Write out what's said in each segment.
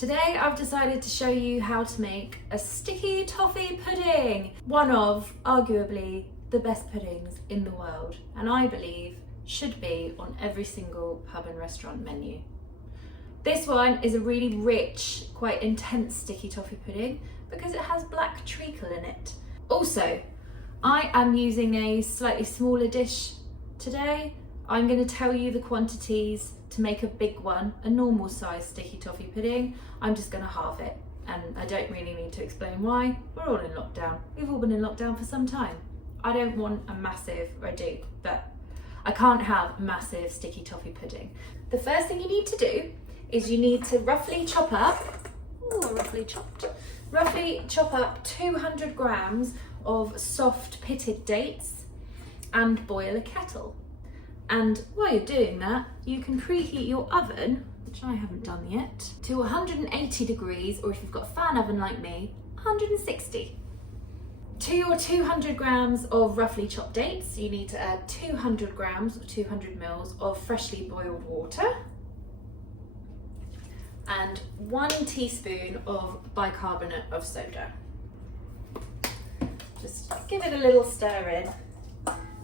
Today I've decided to show you how to make a sticky toffee pudding, one of arguably the best puddings in the world, and I believe should be on every single pub and restaurant menu. This one is a really rich, quite intense sticky toffee pudding because it has black treacle in it. Also, I am using a slightly smaller dish today. I'm going to tell you the quantities to make a big one, a normal size sticky toffee pudding. I'm just going to halve it, and I don't really need to explain why. We're all in lockdown. We've all been in lockdown for some time. I don't want a massive, I do, but I can't have a massive sticky toffee pudding. The first thing you need to do is you need to roughly chop up 200 grams of soft pitted dates and boil a kettle. And while you're doing that, you can preheat your oven, which I haven't done yet, to 180 degrees, or if you've got a fan oven like me, 160. To your 200 grams of roughly chopped dates, you need to add 200 grams or 200 mils of freshly boiled water and 1 teaspoon of bicarbonate of soda. Just give it a little stir in,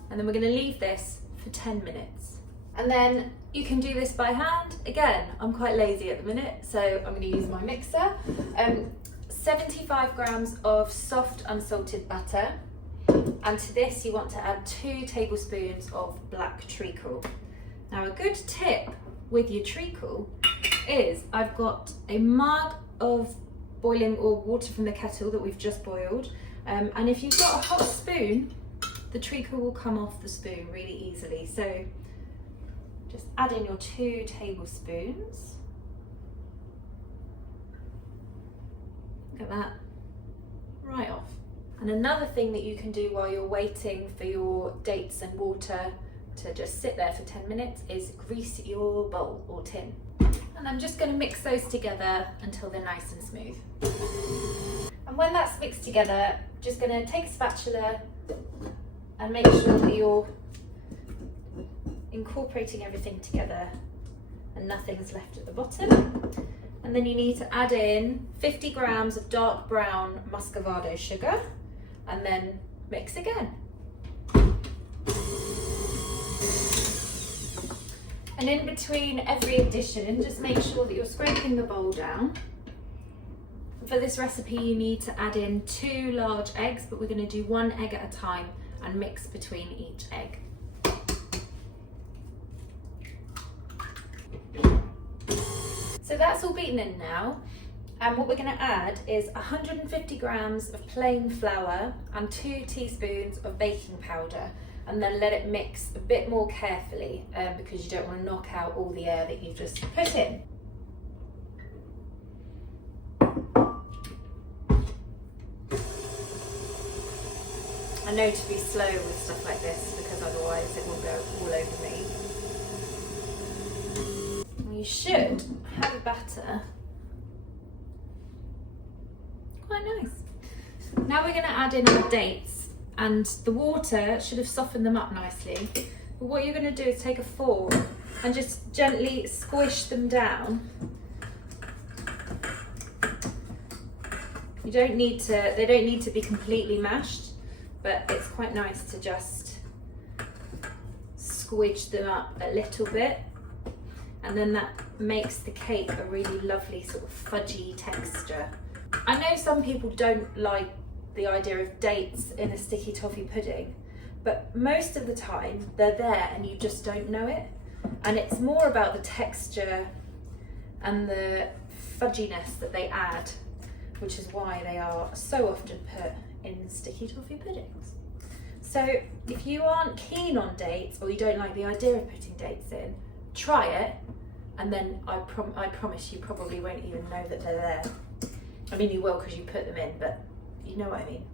and then we're going to leave this for 10 minutes. And then you can do this by hand. Again, I'm quite lazy at the minute, so I'm going to use my mixer. 75 grams of soft unsalted butter, and to this you want to add 2 tablespoons of black treacle. Now, a good tip with your treacle is I've got a mug of boiling or water from the kettle that we've just boiled, and if you've got a hot spoon, the treacle will come off the spoon really easily. So just add in your 2 tablespoons. Look at that, right off. And another thing that you can do while you're waiting for your dates and water to just sit there for 10 minutes is grease your bowl or tin. And I'm just going to mix those together until they're nice and smooth. And when that's mixed together, just going to take a spatula and make sure that you're incorporating everything together and nothing's left at the bottom. And then you need to add in 50 grams of dark brown muscavado sugar and then mix again. And in between every addition, just make sure that you're scraping the bowl down. For this recipe, you need to add in 2 large eggs, but we're going to do 1 egg at a time and mix between each egg. So that's all beaten in now, and what we're going to add is 150 grams of plain flour and 2 teaspoons of baking powder, and then let it mix a bit more carefully because you don't want to knock out all the air that you've just put in. I know to be slow with stuff like this because otherwise it will go all over me. You should have a batter. Quite nice. Now we're going to add in our dates, and the water should have softened them up nicely. But what you're going to do is take a fork and just gently squish them down. They don't need to be completely mashed, but it's quite nice to just squidge them up a little bit, and then that makes the cake a really lovely sort of fudgy texture. I know some people don't like the idea of dates in a sticky toffee pudding, but most of the time they're there and you just don't know it, and it's more about the texture and the fudginess that they add, which is why they are so often put in sticky toffee puddings. So if you aren't keen on dates, or you don't like the idea of putting dates in, try it, and then I promise you probably won't even know that they're there. I mean, you will because you put them in, but you know what I mean.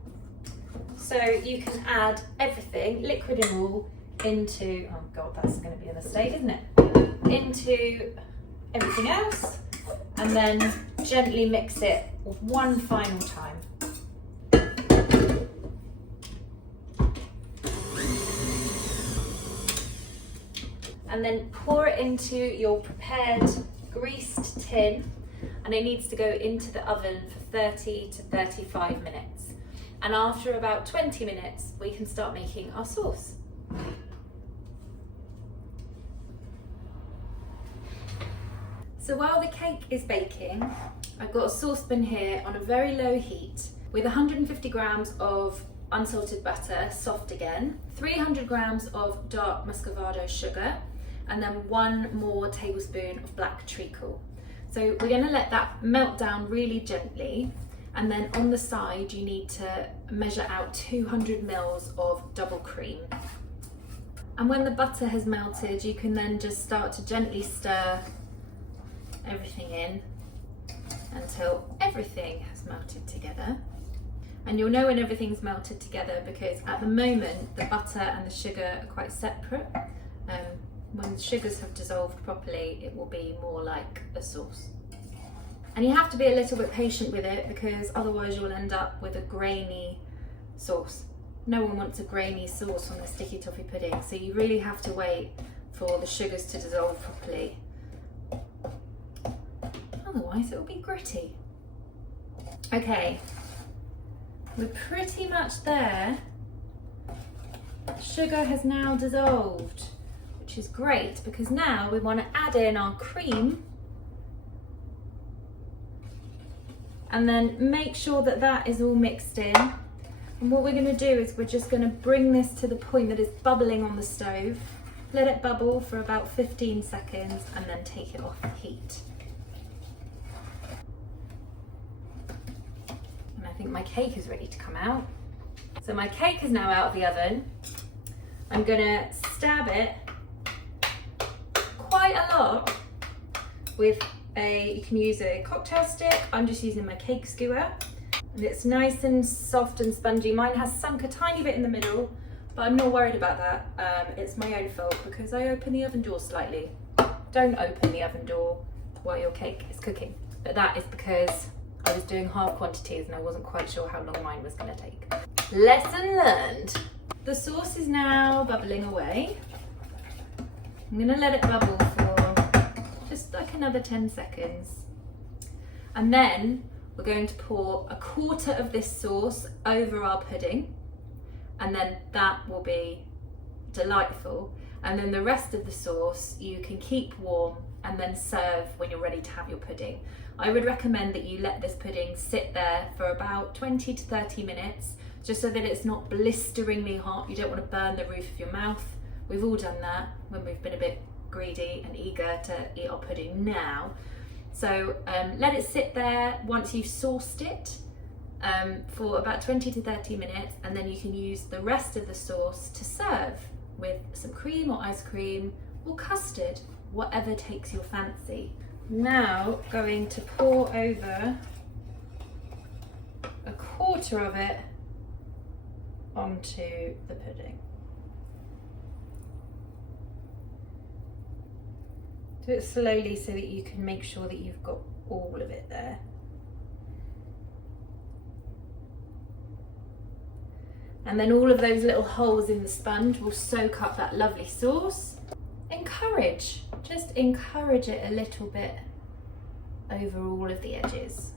So you can add everything, liquid and all, into, oh God, that's going to be a mistake, isn't it? Into everything else, and then gently mix it one final time. And then pour it into your prepared greased tin and it needs to go into the oven for 30 to 35 minutes. And after about 20 minutes, we can start making our sauce. So while the cake is baking, I've got a saucepan here on a very low heat with 150 grams of unsalted butter, soft again, 300 grams of dark muscavado sugar, and then 1 more tablespoon of black treacle. So we're going to let that melt down really gently, and then on the side you need to measure out 200 mils of double cream. And when the butter has melted, you can then just start to gently stir everything in until everything has melted together. And you'll know when everything's melted together because at the moment the butter and the sugar are quite separate. When the sugars have dissolved properly, it will be more like a sauce. And you have to be a little bit patient with it because otherwise you'll end up with a grainy sauce. No one wants a grainy sauce on a sticky toffee pudding, so you really have to wait for the sugars to dissolve properly. Otherwise it will be gritty. Okay, we're pretty much there. Sugar has now dissolved, which is great because now we want to add in our cream and then make sure that that is all mixed in. And what we're going to do is we're just going to bring this to the point that it's bubbling on the stove, let it bubble for about 15 seconds and then take it off the heat. And I think my cake is ready to come out. So my cake is now out of the oven. I'm going to stab it quite a lot with you can use a cocktail stick. I'm just using my cake skewer. And it's nice and soft and spongy. Mine has sunk a tiny bit in the middle, but I'm not worried about that. It's my own fault because I opened the oven door slightly. Don't open the oven door while your cake is cooking. But that is because I was doing half quantities and I wasn't quite sure how long mine was going to take. Lesson learned. The sauce is now bubbling away. I'm going to let it bubble for just like another 10 seconds. And then we're going to pour a quarter of this sauce over our pudding, and then that will be delightful. And then the rest of the sauce you can keep warm and then serve when you're ready to have your pudding. I would recommend that you let this pudding sit there for about 20 to 30 minutes, just so that it's not blisteringly hot. You don't want to burn the roof of your mouth. We've all done that when we've been a bit greedy and eager to eat our pudding now. So let it sit there once you've sauced it for about 20 to 30 minutes, and then you can use the rest of the sauce to serve with some cream or ice cream or custard, whatever takes your fancy. Now going to pour over a quarter of it onto the pudding. Do it slowly so that you can make sure that you've got all of it there. And then all of those little holes in the sponge will soak up that lovely sauce. Just encourage it a little bit over all of the edges.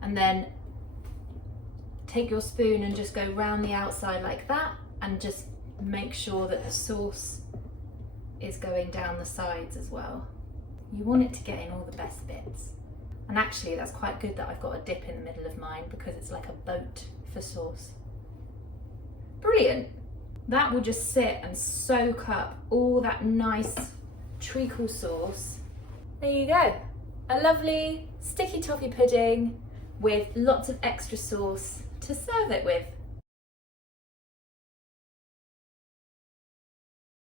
And then take your spoon and just go round the outside like that, and just make sure that the sauce is going down the sides as well. You want it to get in all the best bits. And actually that's quite good that I've got a dip in the middle of mine because it's like a boat for sauce. Brilliant. That will just sit and soak up all that nice treacle sauce. There you go. A lovely sticky toffee pudding with lots of extra sauce to serve it with.